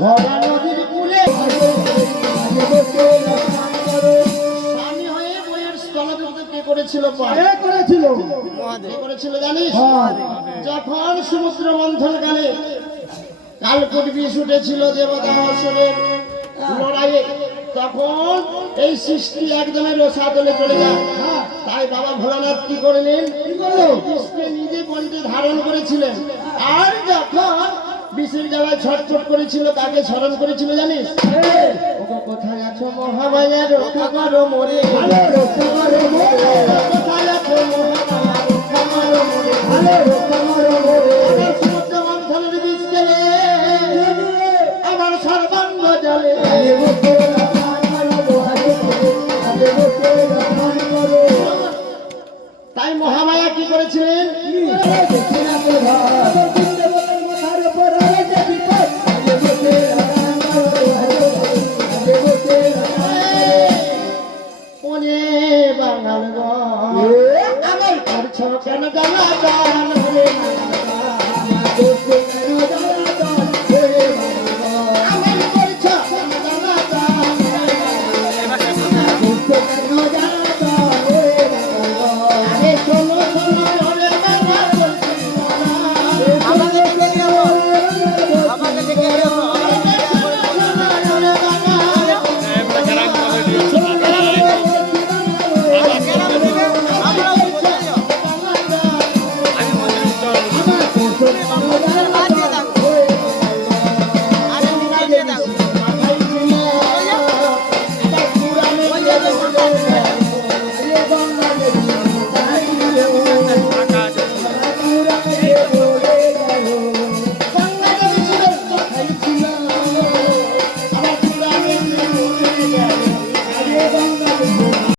ভরা নদীর কূলে স্বামী হয়ে বইয়ের স্থলযুদ্ধ কে করেছিল? কে করেছিল জানিস? যখন সমুদ্র মন্থন কালে কালকুট বিষ উঠেছিল দেবতা অসুরের লড়াইয়ে, তখন এই সৃষ্টি একদমই রসাতলে চলে যায়। তাই বাবা ভোলানাথ কি করলেন? বিষকে নিজে কণ্ঠে ধারণ করেছিলেন। আর যখন বিষের জ্বালায় ছটফট করেছিল, কাকে স্মরণ করেছিল জানিস? ওগো কোথায় আছো মহামায়া, রক্ষা করো মোরে, রক্ষা করো মোরে, কোথায় আছো মহামায়া, রক্ষা করো মোরে, রক্ষা করো মোরে।